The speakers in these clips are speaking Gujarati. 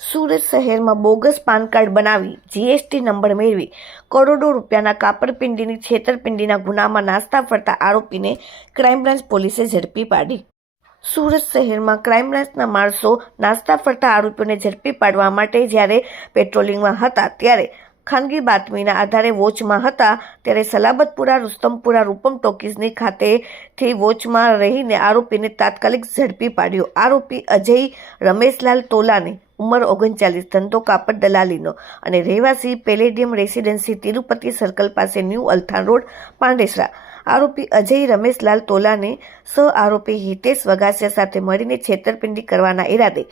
સુરત શહેરમાં બોગસ પાન કાર્ડ બનાવી જીએસટી નંબર મેળવી કરોડો રૂપિયાના કાપડપિંડીની, છેતરપિંડીના ગુનામાં નાસ્તા ફરતા આરોપીને ક્રાઇમ બ્રાન્ચ પોલીસે ઝડપી પાડી. સુરત શહેરમાં ક્રાઇમ બ્રાન્ચના માણસો નાસ્તા ફરતા આરોપીઓને ઝડપી પાડવા માટે જ્યારે પેટ્રોલિંગમાં હતા ત્યારે ખાનગી બાતમીના આધારે વોચમાં હતા ત્યારે સલાબતપુરા, રુસ્તમપુરા, રૂપમ ટોકીઝની ખાતેથી વોચમાં રહીને આરોપીને તાત્કાલિક ઝડપી પાડ્યો. આરોપી અજય રમેશલાલ તોલાને ઉંમર ઓગણચાલીસ, ધંધો કાપડ દલાલીનો અને રહેવાસી પેલેડિયમ રેસિડેન્સી તિરુપતિ સર્કલ પાસે ન્યૂ અલથાણ રોડ, પાંડેસરા. આરોપી અજય રમેશલાલ તોલાને સહ આરોપી હિતેશ વગાસિયા સાથે મળીને છેતરપિંડી કરવાના ઈરાદે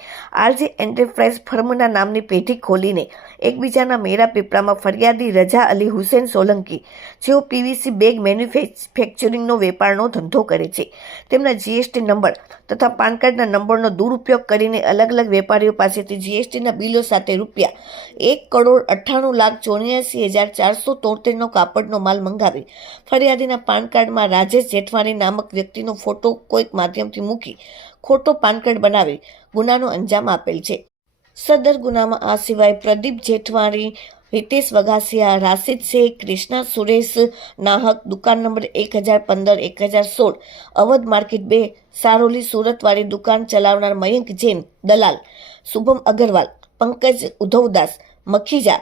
આરજે એન્ટરપ્રાઇઝ ફર્મના નામની પેઢી ખોલીને એકબીજાના મેરા પીપળામાં ફરિયાદી રજા અલી હુસેન સોલંકી, જેઓ પીવીસી બેગ મેન્યુફેક્ચરિંગનો વેપારનો ધંધો કરે છે. તેમના જીએસટી નંબર તથા પાન કાર્ડના નંબરનો દુરુપયોગ કરીને અલગ અલગ વેપારીઓ પાસેથી જીએસટીના બિલો સાથે રૂપિયા એક કરોડ અઠ્ઠાણું લાખ ચોર્યાસી હજાર ચારસો તોતેરનો કાપડનો માલ મંગાવી ફરિયાદીના પાન કાર્ડમાં રાજેશ જેઠવાણી નામક વ્યક્તિનો ફોટો કોઈક માધ્યમથી મૂકી ખોટો પાન કાર્ડ બનાવી ગુનાનો અંજામ આપેલ છે. સદર ગુનામાં આ સિવાય પ્રદીપ જેઠવાણી, હિતેશ વઘાસિયા, રાશિદ શેખ ક્રિષ્ના સુરેશ નાહક, દુકાન નંબર એક હજાર પંદર, એક હજાર સોળ, અવધ માર્કેટ બે, સારોલી સુરતવાળી દુકાન ચલાવનાર મયંક જૈન, દલાલ, શુભમ અગરવાલ, પંકજ ઉધવદાસ, મખીજા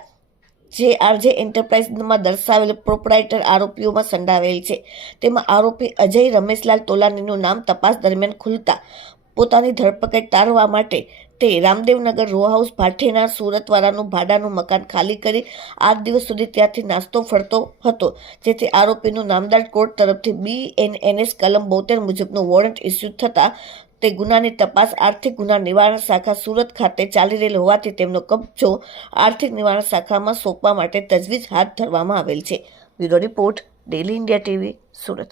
જે આરજે એન્ટરપ્રાઇઝમાં દર્શાવેલ પ્રોપરાઇટર આરોપીઓમાં સંડાવેલ છે. તેમાં આરોપી અજય રમેશલાલ તોલાનીનું નામ તપાસ દરમિયાન ખુલતા પોતાની ધરપકડ ટાળવા માટે તે રામદેવનગર રો હાઉસ ભાઠેના સુરતવાળાનું ભાડાનું મકાન ખાલી કરી આઠ દિવસ સુધી ત્યાંથી નાસ્તો ફરતો હતો, જેથી આરોપીનું નામદાર કોર્ટ તરફથી બી એન એનએસ કલમ બોતેર મુજબનું વોરંટ ઇસ્યુ થતાં તે ગુનાની તપાસ આર્થિક ગુના નિવારણ શાખા સુરત ખાતે ચાલી રહેલ હોવાથી તેમનો કબજો આર્થિક નિવારણ શાખામાં સોંપવા માટે તજવીજ હાથ ધરવામાં આવેલ છે. Bureau report daily India TV Surat.